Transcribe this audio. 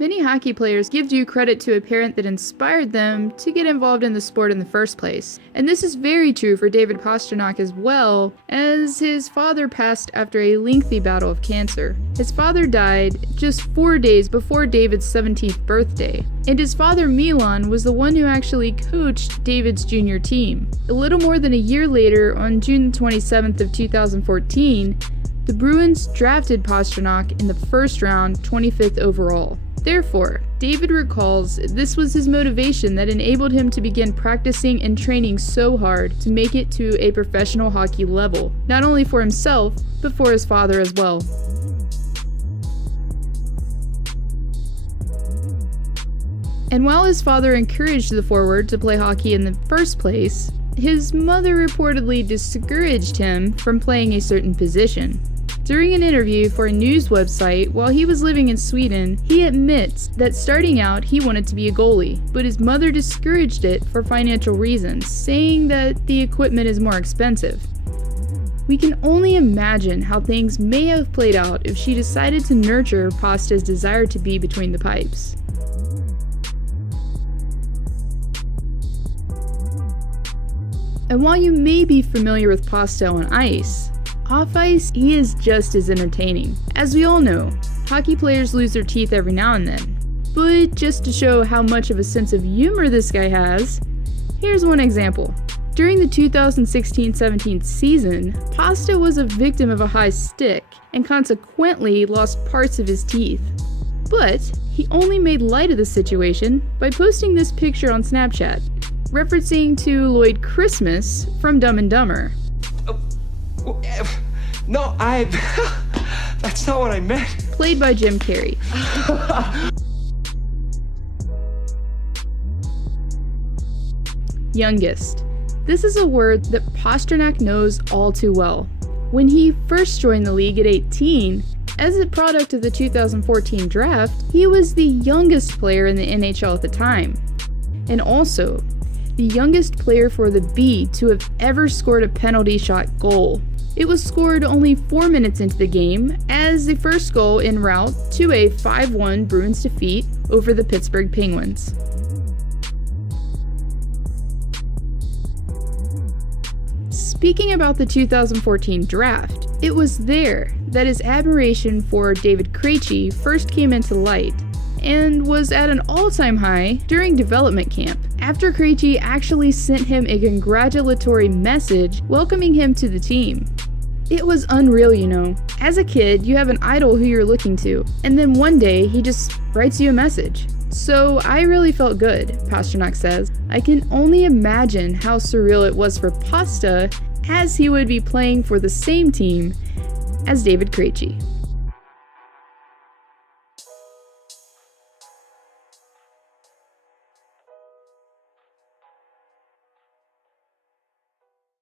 Many hockey players give due credit to a parent that inspired them to get involved in the sport in the first place. And this is very true for David Pastrnak as well, as his father passed after a lengthy battle of cancer. His father died just 4 days before David's 17th birthday, and his father Milan was the one who actually coached David's junior team. A little more than a year later, on June 27th of 2014, the Bruins drafted Pastrnak in the first round, 25th overall. Therefore, David recalls this was his motivation that enabled him to begin practicing and training so hard to make it to a professional hockey level, not only for himself, but for his father as well. And while his father encouraged the forward to play hockey in the first place, his mother reportedly discouraged him from playing a certain position. During an interview for a news website while he was living in Sweden, he admits that starting out he wanted to be a goalie, but his mother discouraged it for financial reasons, saying that the equipment is more expensive. We can only imagine how things may have played out if she decided to nurture Pasta's desire to be between the pipes. And while you may be familiar with Pasta on ice, off ice, he is just as entertaining. As we all know, hockey players lose their teeth every now and then. But just to show how much of a sense of humor this guy has, here's one example. During the 2016-17 season, Pasta was a victim of a high stick and consequently lost parts of his teeth. But he only made light of the situation by posting this picture on Snapchat, referencing to Lloyd Christmas from Dumb and Dumber. No, that's not what I meant. Played by Jim Carrey. Youngest. This is a word that Pastrnak knows all too well. When he first joined the league at 18, as a product of the 2014 draft, he was the youngest player in the NHL at the time. And also, the youngest player for the B to have ever scored a penalty shot goal. It was scored only 4 minutes into the game as the first goal en route to a 5-1 Bruins defeat over the Pittsburgh Penguins. Speaking about the 2014 draft, it was there that his admiration for David Krejci first came into light, and was at an all-time high during development camp, after Krejci actually sent him a congratulatory message welcoming him to the team. It was unreal, you know. As a kid, you have an idol who you're looking to, and then one day he just writes you a message. So I really felt good, Pastrnak says. I can only imagine how surreal it was for Pasta, as he would be playing for the same team as David Krejci.